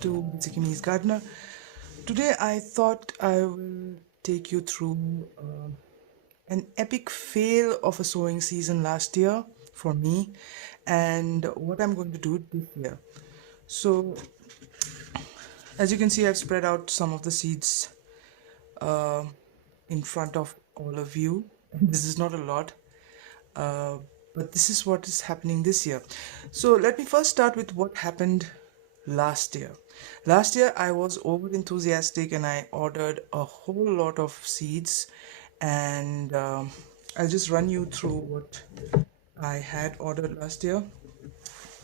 to the Sikkimese Gardener. Today I thought I will take you through an epic fail of a sowing season last year for me and what I'm going to do this year. So, as you can see, I've spread out some of the seeds uh, in front of all of you. This is not a lot, uh, but this is what is happening this year. So, let me first start with what happened last year. Last year, I was over enthusiastic and I ordered a whole lot of seeds, and I'll just run you through what I had ordered last year.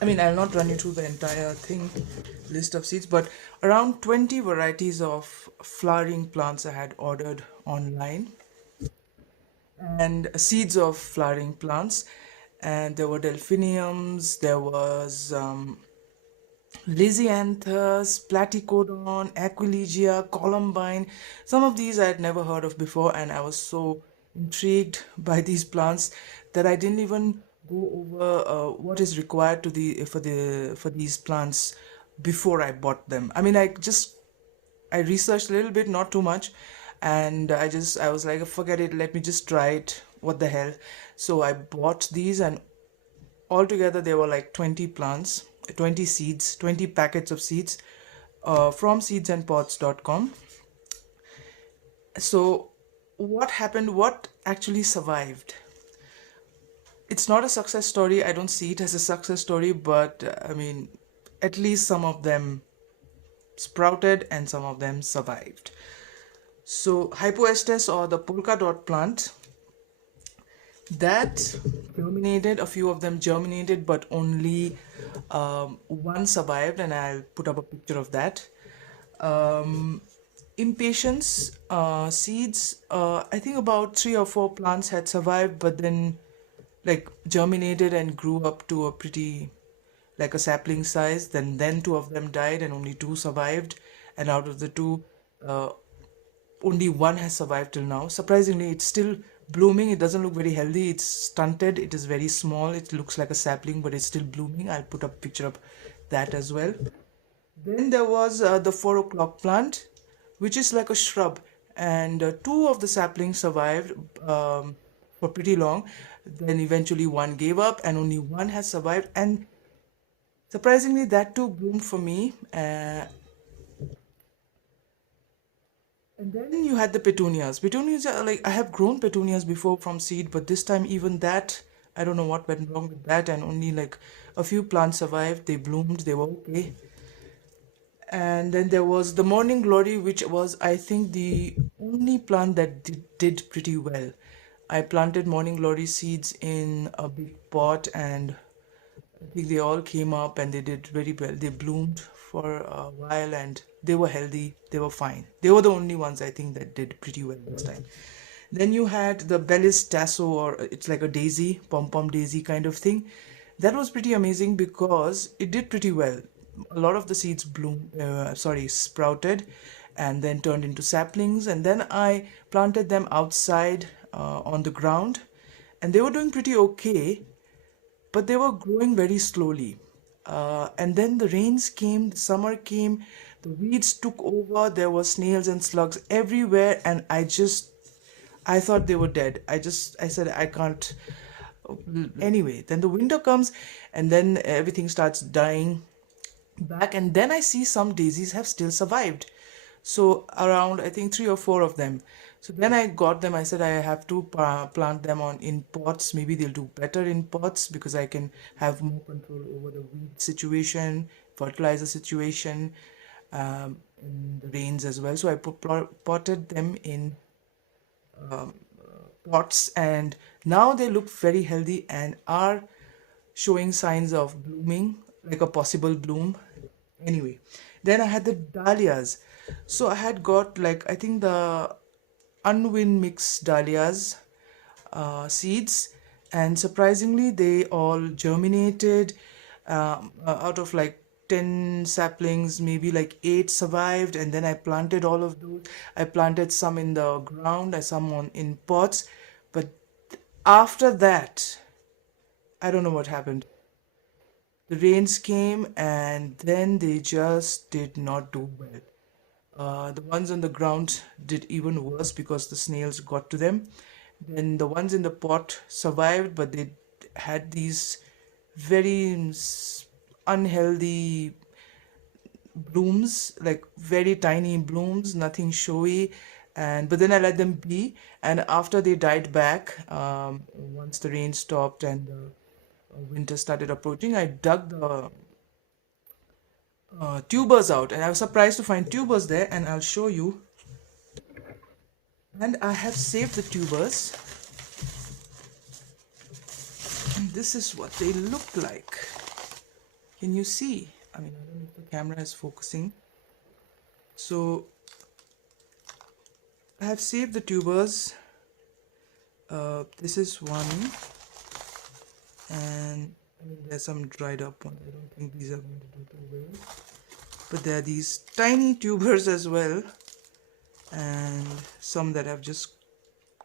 I mean, I'll not run you through the entire thing, list of seeds, but around 20 varieties of flowering plants I had ordered online, and seeds of flowering plants. And there were delphiniums, there was Lysianthus, Platycodon, Aquilegia, Columbine. Some of these I had never heard of before, and I was so intrigued by these plants that I didn't even go over what is required to for these plants before I bought them. I mean, I researched a little bit, not too much, and I was like, forget it, let me just try it. What the hell? So I bought these, and altogether there were like 20 plants, 20 seeds, 20 packets of seeds from seedsandpods.com. So what happened? What actually survived? It's not a success story. I don't see it as a success story, but I mean, at least some of them sprouted and some of them survived. So Hypoestes, or the polka dot plant, that germinated, a few of them germinated, but only one survived, and I'll put up a picture of that. Impatience seeds, I think about 3 or 4 plants had survived, but then like germinated and grew up to a pretty, like a sapling size. Then 2 of them died and only 2 survived, and out of the 2, uh, only one has survived till now. Surprisingly, it's still blooming. It doesn't look very healthy. It's stunted. It is very small. It looks like a sapling, but it's still blooming. I'll put up a picture of that as well. Then there was the 4 o'clock plant, which is like a shrub, and 2 of the saplings survived for pretty long. Then eventually one gave up, and only one has survived. And surprisingly, that too bloomed for me. And then you had the petunias. Petunias are like, I have grown petunias before from seed, but this time even that, I don't know what went wrong with that, and only like a few plants survived. They bloomed, they were okay. And then there was the morning glory, which was, I think, the only plant that did pretty well. I planted morning glory seeds in a big pot, and I think they all came up and they did very well. They bloomed for a while and they were healthy. They were fine. They were the only ones, I think, that did pretty well this time. Then you had the Bellis tasso, or it's like a daisy, pom-pom daisy kind of thing. That was pretty amazing because it did pretty well. A lot of the seeds sprouted and then turned into saplings. And then I planted them outside on the ground, and they were doing pretty okay, but they were growing very slowly. And then the rains came, the summer came, the weeds took over, there were snails and slugs everywhere, and I thought they were dead. I said, I can't. Anyway, then the winter comes, and then everything starts dying back, and then I see some daisies have still survived. So around, I think, 3 or 4 of them. So then I got them. I said I have to plant them on in pots. Maybe they'll do better in pots because I can have more control over the weed situation, fertilizer situation, and the rains as well. So I potted them in pots, and now they look very healthy and are showing signs of blooming, like a possible bloom. Anyway, then I had the dahlias. So I had got, like, I think the unwin mix dahlias seeds, and surprisingly they all germinated. Out of like 10 saplings, maybe like 8 survived, and then I planted all of those. I planted some in the ground and some in pots, but after that, I don't know what happened. The rains came and then they just did not do well. The ones on the ground did even worse because the snails got to them. Then the ones in the pot survived, but they had these very unhealthy blooms, like very tiny blooms, nothing showy. And but then I let them be, and after they died back, once the rain stopped and the winter started approaching, I dug the tubers out, and I was surprised to find tubers there, and I'll show you. And I have saved the tubers, and this is what they look like. Can you see? I mean, I don't know if the camera is focusing. So I have saved the tubers. This is one, and I mean there's some dried up ones. I don't think these are going to do too well. But there are these tiny tubers as well, and some that have just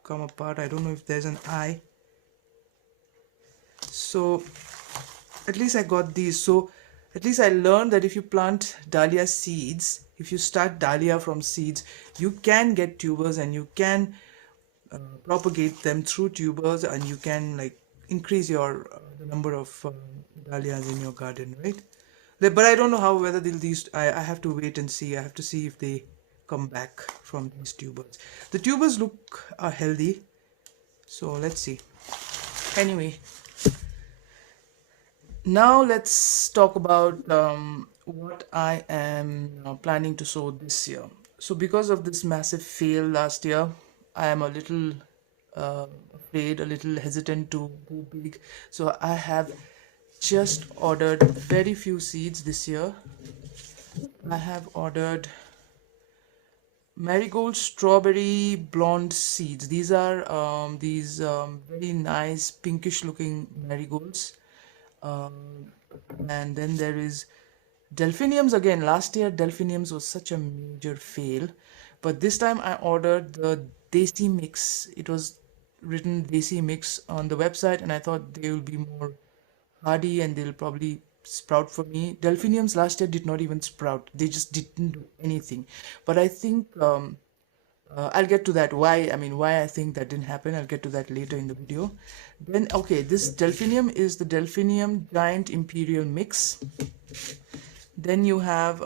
come apart. I don't know if there's an eye. So at least I got these. So at least I learned that if you plant dahlia seeds, if you start dahlia from seeds, you can get tubers, and you can propagate them through tubers, and you can like increase your the number of dahlias in your garden, right? But I don't know how, whether these I have to wait and see. I have to see if they come back from these tubers. The tubers look healthy, so let's see. Anyway, now let's talk about what I am planning to sow this year. So because of this massive fail last year, I am a little afraid, a little hesitant to go big. So I have just ordered very few seeds this year. I have ordered marigold strawberry blonde seeds. These are these very nice pinkish looking marigolds. And then there is delphiniums again. Last year delphiniums was such a major fail, but this time I ordered the desi mix. It was written desi mix on the website, and I thought they will be more hardy and they'll probably sprout for me. Delphiniums last year did not even sprout. They just didn't do anything. But I think I'll get to that. Why I think that didn't happen. I'll get to that later in the video. Then, okay, this delphinium is the delphinium giant imperial mix. Then you have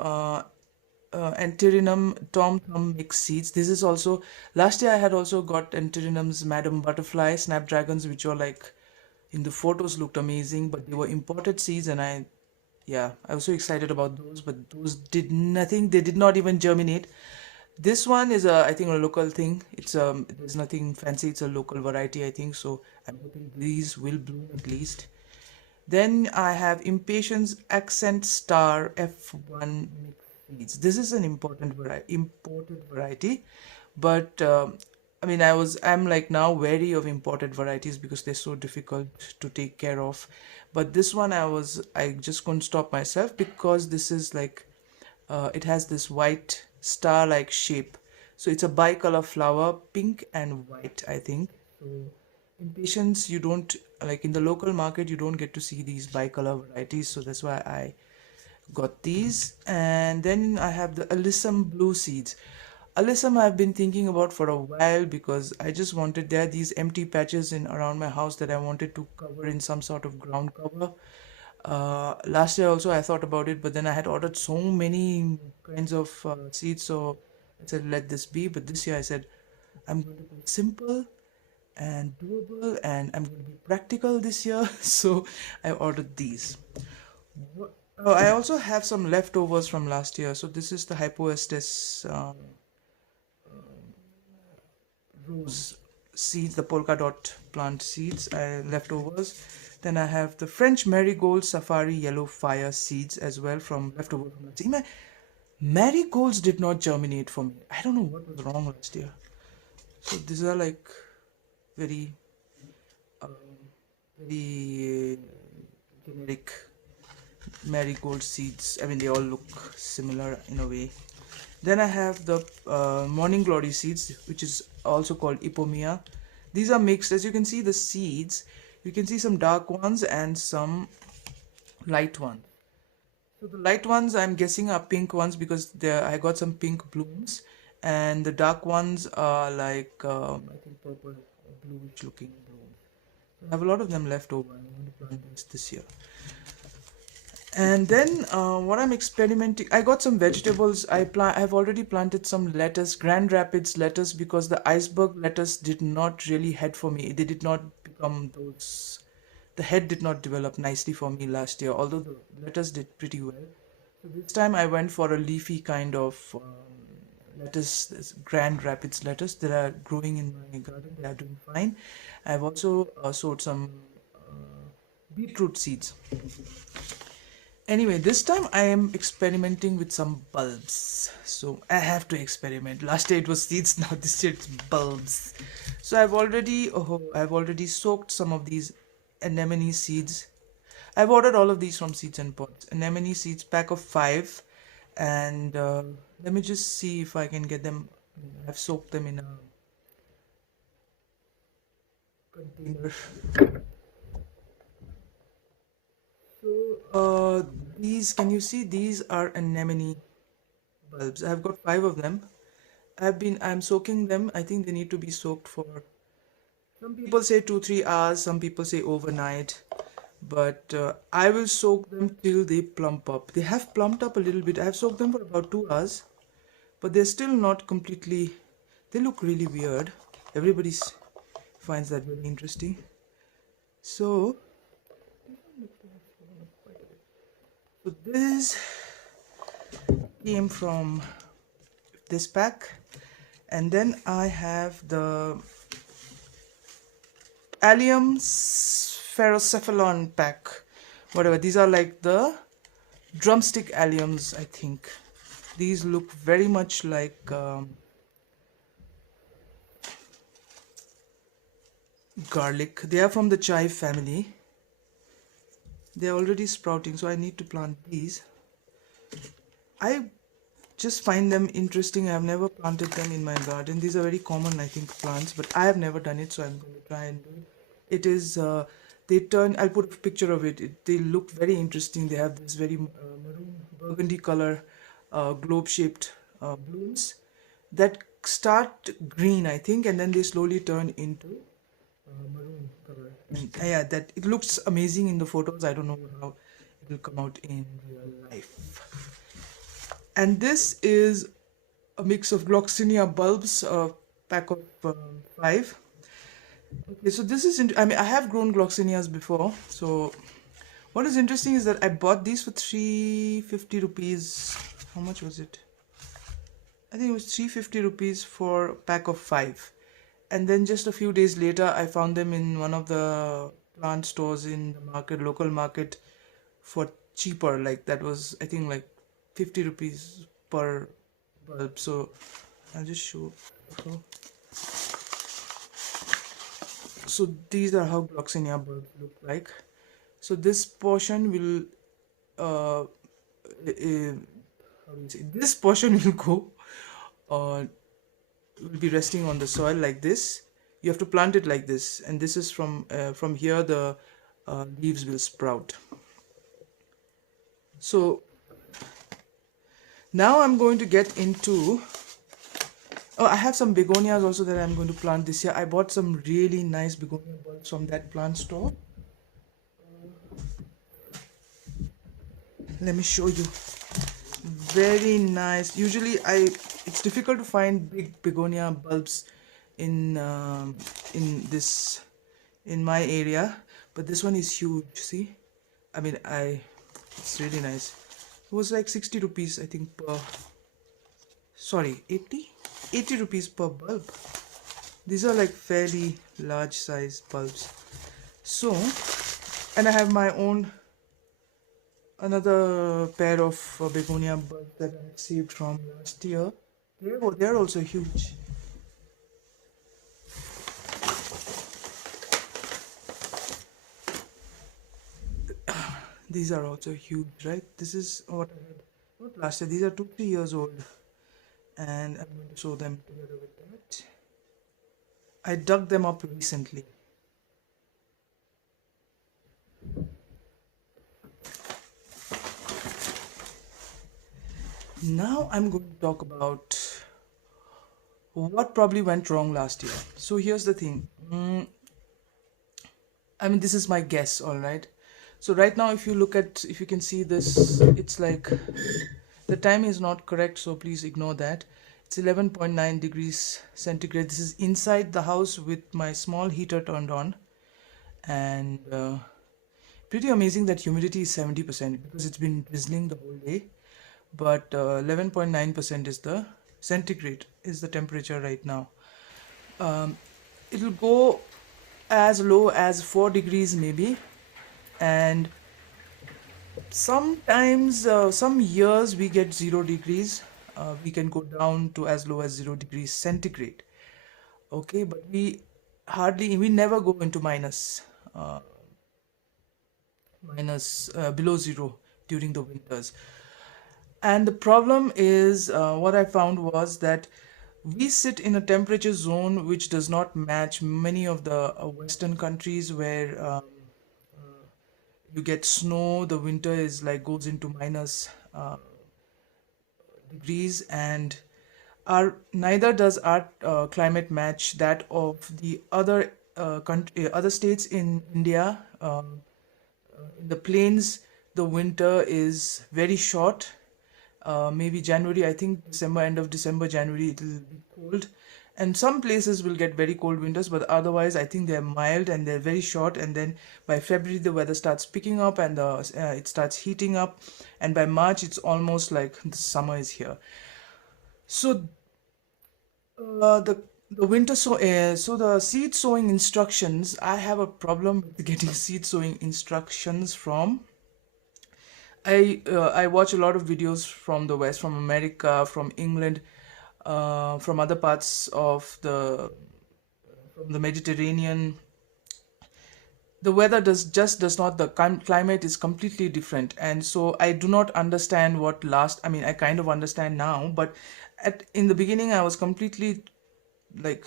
Antirrhinum Tom Thumb mix seeds. This is also, last year I had also got Antirrhinum's Madam Butterfly snapdragons, which were like, in the photos looked amazing, but they were imported seeds, and I was so excited about those, but those did nothing. They did not even germinate. This one is I think a local thing. It's there's nothing fancy. It's a local variety, I think. So I'm hoping these will bloom at least. Then I have Impatience Accent Star F1 mix seeds. This is an imported variety, but I mean, I'm like now wary of imported varieties because they're so difficult to take care of. But this one I just couldn't stop myself because this is like, it has this white star-like shape. So it's a bicolor flower, pink and white, I think. So Impatience, you don't, like in the local market, you don't get to see these bicolor varieties. So that's why I got these. And then I have the Alyssum blue seeds. Alyssum I've been thinking about for a while because I just wanted, there are these empty patches in around my house that I wanted to cover in some sort of ground cover. Last year also I thought about it, but then I had ordered so many kinds of seeds, so I said let this be. But this year I said I'm going to go simple and doable, and I'm going to be practical this year. So I ordered these. I also have some leftovers from last year. So this is the Hypoestes rose seeds, the polka dot plant seeds, leftovers. Then I have the French marigold safari yellow fire seeds as well from leftover from last year. My marigolds did not germinate for me. I don't know what was wrong last year. So these are like very generic marigold seeds. I mean, they all look similar in a way. Then I have the morning glory seeds, which is also called Ipomia. These are mixed. As you can see the seeds, you can see some dark ones and some light ones. So the light ones I'm guessing are pink ones because there I got some pink blooms, and the dark ones are like I think purple or bluish looking blooms. I have a lot of them left over. I'm going to plant this year. And then what I'm experimenting, I got some vegetables. I've already planted some lettuce, Grand Rapids lettuce, because the iceberg lettuce did not really head for me. They did not become those. The head did not develop nicely for me last year, although the lettuce did pretty well. So this time I went for a leafy kind of lettuce, this Grand Rapids lettuce that are growing in my garden. They are doing fine. I've also sowed some beetroot seeds. Anyway, this time I am experimenting with some bulbs. So I have to experiment. Last year it was seeds, now this year it's bulbs. So I've already soaked some of these anemone seeds. I've ordered all of these from Seeds&Bulbs. Anemone seeds, pack of 5. And let me just see if I can get them. I've soaked them in a container. So can you see, these are anemone bulbs. I've got 5 of them. I'm soaking them. I think they need to be soaked for, some people say 2-3 hours, some people say overnight. But I will soak them till they plump up. They have plumped up a little bit. I've soaked them for about 2 hours, but they're still not completely, they look really weird. Everybody finds that very interesting. So this came from this pack, and then I have the alliums ferrocephalon pack, whatever. These are like the drumstick alliums, I think. These look very much like garlic. They are from the chive family. They're already sprouting, so I need to plant these. I just find them interesting. I've never planted them in my garden. These are very common, I think, plants, but I have never done it, so I'm going to try and do it. It is, I'll put a picture of it. They look very interesting. They have this very maroon burgundy color, globe-shaped blooms that start green, I think, and then they slowly turn into maroon color. And yeah, that it looks amazing in the photos. I don't know how it will come out in real life. And this is a mix of Gloxinia bulbs, a pack of 5. Okay, so this is, I have grown Gloxinias before. So what is interesting is that I bought these for 350 rupees. How much was it? I think it was 350 rupees for a pack of 5. And then just a few days later, I found them in one of the plant stores in the market, local market, for cheaper. Like that was, I think, like 50 rupees per bulb. So I'll just show. So these are how Gloxinia bulbs look like. So this portion will, how do you say? This portion will go, will be resting on the soil like this. You have to plant it like this, and this is from here the leaves will sprout. So now I'm going to get into, I have some begonias also that I'm going to plant this year. I bought some really nice begonia bulbs from that plant store. Let me show you. Very nice. Usually it's difficult to find big begonia bulbs in my area, but this one is huge. See, I mean, it's really nice. It was like 60 rupees, I think, per, sorry, 80 rupees per bulb. These are like fairly large size bulbs. So, and I have my own, another pair of begonia bulbs that I received from last year. They're also huge. These are also huge, right? This is what I had, not last year. These are 2-3 years old, and I'm going to show them together with that. I dug them up recently. Now I'm going to talk about what probably went wrong last year. So here's the thing. I mean, this is my guess, all right. So right now, if you look at, if you can see this, it's like the time is not correct, so please ignore that. It's 11.9 degrees centigrade. This is inside the house with my small heater turned on, and pretty amazing that humidity is 70% because it's been drizzling the whole day. But 11.9% is the centigrade is the temperature right now. It'll go as low as 4 degrees maybe, and sometimes some years we get 0 degrees. We can go down to as low as 0 degrees centigrade. Okay, but we never go into uh, minus below zero during the winters. And the problem is, what I found was that we sit in a temperature zone which does not match many of the Western countries where you get snow. The winter is like goes into minus degrees, and our neither does our climate match that of the other states in India. In the plains, the winter is very short. Maybe January, I think December, end of December, January, it will be cold. And some places will get very cold winters, but otherwise, I think they're mild and they're very short. And then by February, the weather starts picking up and it starts heating up. And by March, it's almost like the summer is here. So the winter so the seed sowing instructions, I have a problem with getting seed sowing instructions from. I watch a lot of videos from the West, from America, from England, from other parts of the from the Mediterranean. The weather does not, the climate is completely different, and so I do not understand what last. I mean, I kind of understand now, but at in the beginning I was completely like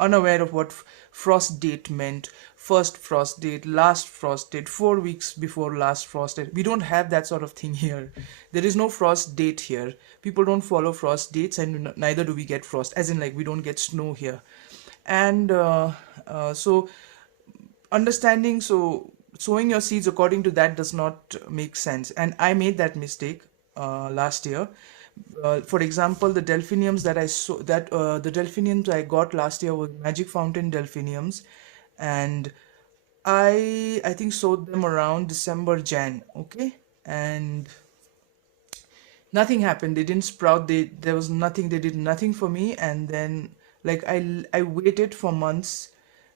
unaware of what frost date meant. First frost date, last frost date, 4 weeks before last frost date. We don't have that sort of thing here. There is no frost date here. People don't follow frost dates, and neither do we get frost, as in like we don't get snow here. And so understanding, so sowing your seeds according to that does not make sense, and I made that mistake last year. For example, the delphiniums that I saw that the delphiniums I got last year were magic fountain delphiniums, and I think sowed them around December Jan. Okay, and nothing happened. They didn't sprout. There was nothing. They did nothing for me. And then like I waited for months.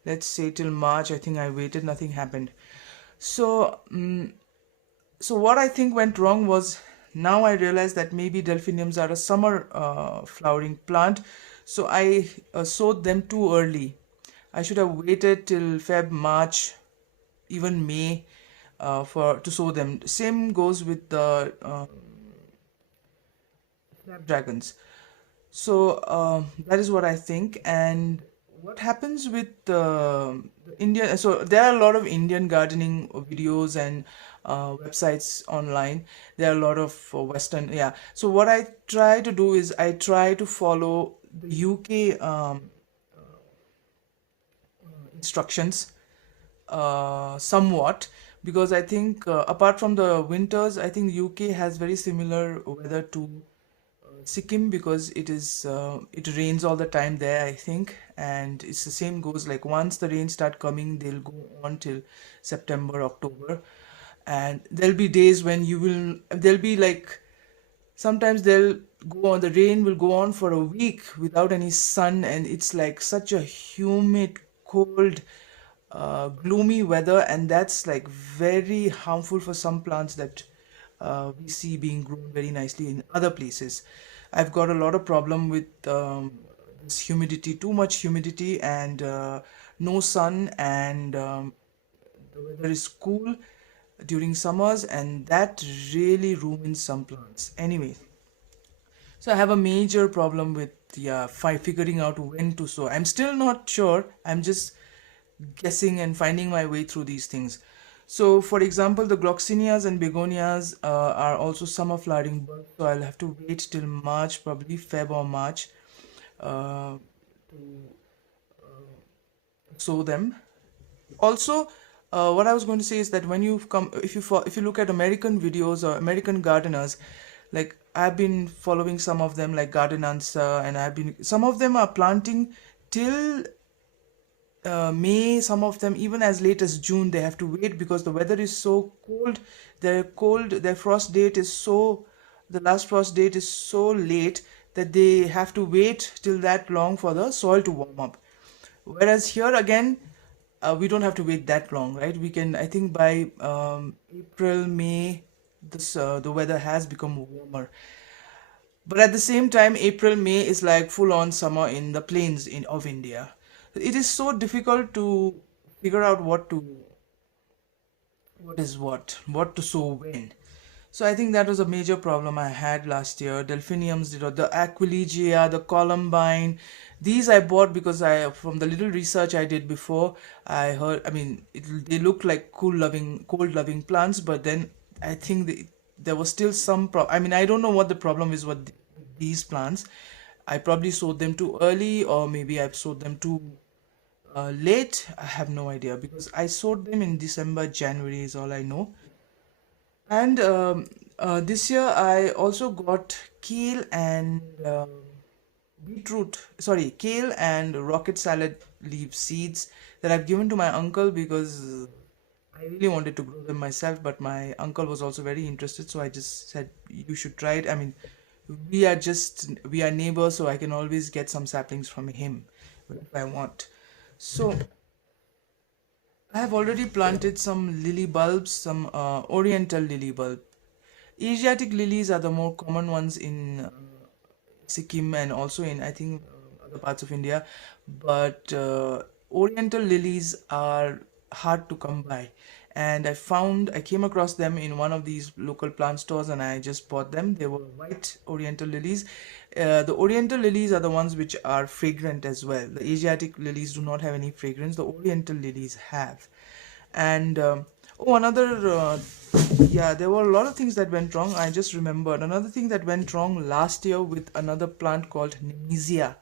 Let's say till March. I think I waited. Nothing happened. So so what I think went wrong was, now I realize that maybe delphiniums are a summer flowering plant. So I sowed them too early. I should have waited till Feb, March, even May for to sow them. Same goes with the snapdragons. So that is what I think. And what happens with the Indian? So there are a lot of Indian gardening videos and websites online. There are a lot of Western, yeah. So what I try to do is I try to follow the UK instructions somewhat, because I think apart from the winters, I think the UK has very similar weather to Sikkim, because it rains all the time there, I think. And it's the same goes, like once the rains start coming, they'll go on till September, October. And there'll be days when there'll be like, sometimes the rain will go on for a week without any sun, and it's like such a humid, cold, gloomy weather, and that's like very harmful for some plants that we see being grown very nicely in other places. I've got a lot of problem with this humidity, too much humidity, and no sun, and the weather is cool during summers, and that really ruins some plants. Anyway, so I have a major problem with, yeah, figuring out when to sow. I'm still not sure. I'm just guessing and finding my way through these things. So, for example, the gloxinias and begonias are also summer flowering bulbs. So I'll have to wait till March, probably Feb or March, to sow them. Also, what I was going to say is that when you come, if you look at American videos or American gardeners, like I've been following some of them, like Garden Answer, and some of them are planting till May, some of them even as late as June. They have to wait because the weather is so cold. Their frost date is so, the last frost date is so late that they have to wait till that long for the soil to warm up. Whereas here again, we don't have to wait that long, right? We can, I think by April, May, the weather has become warmer. But at the same time, April, May is like full on summer in the plains of India. It is so difficult to figure out what to sow when. So I think that was a major problem I had last year. Delphiniums, the Aquilegia, the Columbine. These I bought because from the little research I did before, I heard, I mean, they look like cold loving plants, but then I think there was still some problem. I mean, I don't know what the problem is with these plants. I probably sowed them too early, or maybe I've sowed them too late. I have no idea because I sowed them in December, January is all I know. And this year I also got kale and kale and rocket salad leaf seeds that I've given to my uncle because I really wanted to grow them myself, but my uncle was also very interested, so I just said you should try it. I mean, we are neighbors, so I can always get some saplings from him if I want. So I have already planted some lily bulbs, some oriental lily bulb. Asiatic lilies are the more common ones in Sikkim and also in, I think, other parts of India. But Oriental lilies are hard to come by. And I came across them in one of these local plant stores and I just bought them. They were white Oriental lilies. The Oriental lilies are the ones which are fragrant as well. The Asiatic lilies do not have any fragrance. The Oriental lilies have. And oh, yeah, there were a lot of things that went wrong. I just remembered another thing that went wrong last year with another plant called Nemesia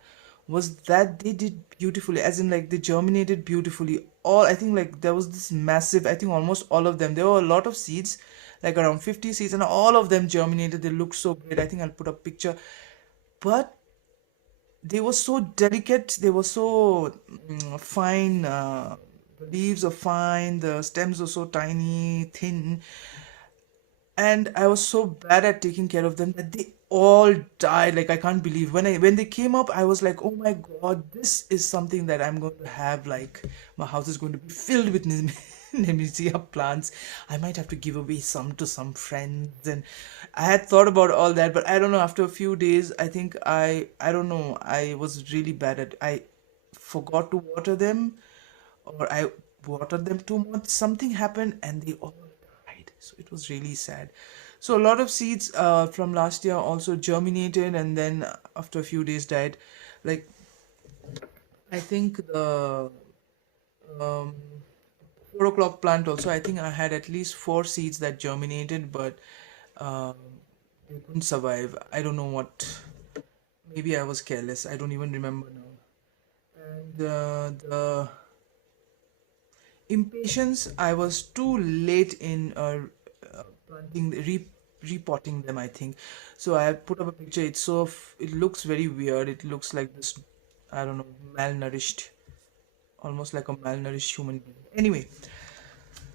was that they did beautifully, as in like they germinated beautifully. I think like there was this massive, I think almost all of them. There were a lot of seeds, like around 50 seeds, and all of them germinated. They looked so great. I think I'll put a picture. But they were so delicate, they were so fine. The leaves are fine, the stems are so tiny, thin, and I was so bad at taking care of them that they all died. Like I can't believe when they came up, I was like, oh my God, this is something that I'm going to have. Like my house is going to be filled with Nemesia plants. I might have to give away some to some friends, and I had thought about all that, but I don't know. After a few days, I think I don't know. I was really bad at. I forgot to water them, or I watered them too much. Something happened, and they all died. So it was really sad. So a lot of seeds from last year also germinated, and then after a few days died. Like I think the um, 4 o'clock plant also. I think I had at least four seeds that germinated, but um, they couldn't survive. I don't know what. Maybe I was careless. I don't even remember now. And the impatience, I was too late in planting, repotting them, I think. So I put up a picture. It looks very weird. It looks like this, I don't know, malnourished, almost like a malnourished human being. Anyway,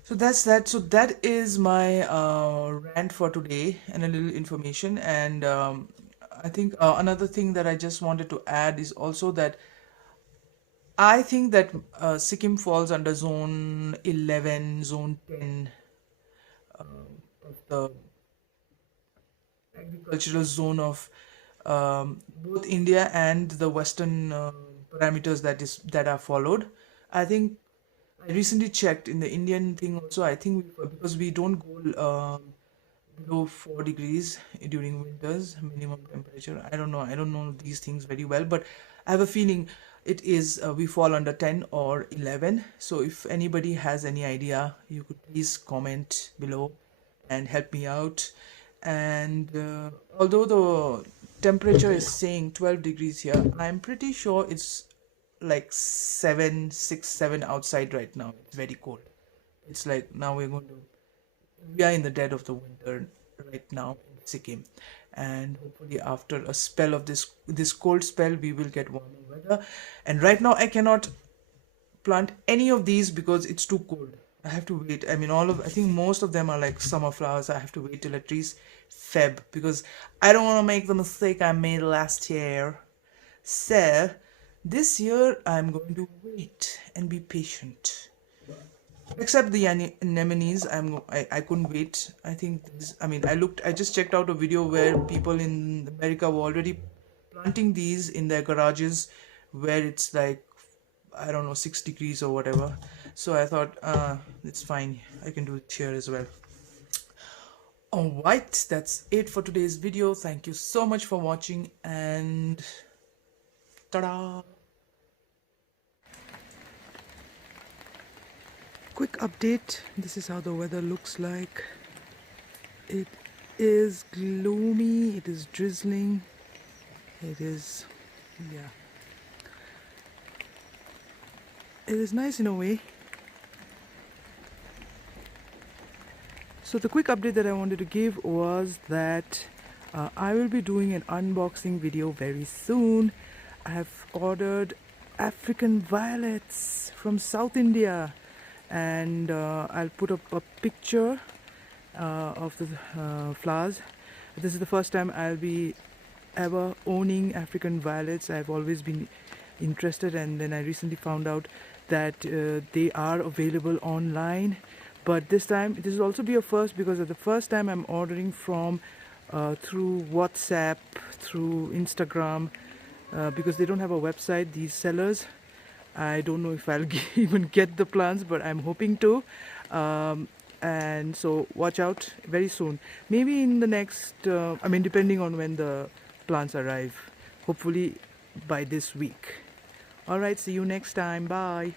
so that's that. So that is my rant for today and a little information. And I think another thing that I just wanted to add is also that I think that Sikkim falls under zone 11, zone 10 of the agricultural zone of both India and the Western parameters that are followed. I think I recently checked in the Indian thing also. I think because we don't go below 4 degrees during winters, minimum temperature. I don't know. I don't know these things very well, but I have a feeling. it is we fall under 10 or 11. So if anybody has any idea, you could please comment below and help me out. And although the temperature is saying 12 degrees here, I'm pretty sure it's like 7, 6, 7 outside right now. It's very cold. It's like now we are in the dead of the winter right now in Sikkim, and hopefully after a spell of this cold spell we will get warmer weather. And right now I cannot plant any of these because it's too cold. I have to wait. I mean, I think most of them are like summer flowers. I have to wait till at least Feb because I don't want to make the mistake I made last year. So this year I'm going to wait and be patient. Except the anemones, I couldn't wait. I think I mean, I just checked out a video where people in America were already planting these in their garages where it's like, I don't know, 6 degrees or whatever. So I thought, it's fine. I can do it here as well. Alright, that's it for today's video. Thank you so much for watching, and ta-da! Quick update. This is how the weather looks like. It is gloomy, it is drizzling, it is, yeah. It is nice in a way. So the quick update that I wanted to give was that I will be doing an unboxing video very soon. I have ordered African violets from South India, and I'll put up a picture of the flowers. This is the first time I'll be ever owning African violets. I've always been interested, and then I recently found out that they are available online. But this will also be a first because of the first time I'm ordering from through WhatsApp, through Instagram, because they don't have a website, these sellers. I don't know if I'll even get the plants, but I'm hoping to. And so watch out very soon. Maybe in the next, I mean, depending on when the plants arrive. Hopefully by this week. Alright, see you next time. Bye.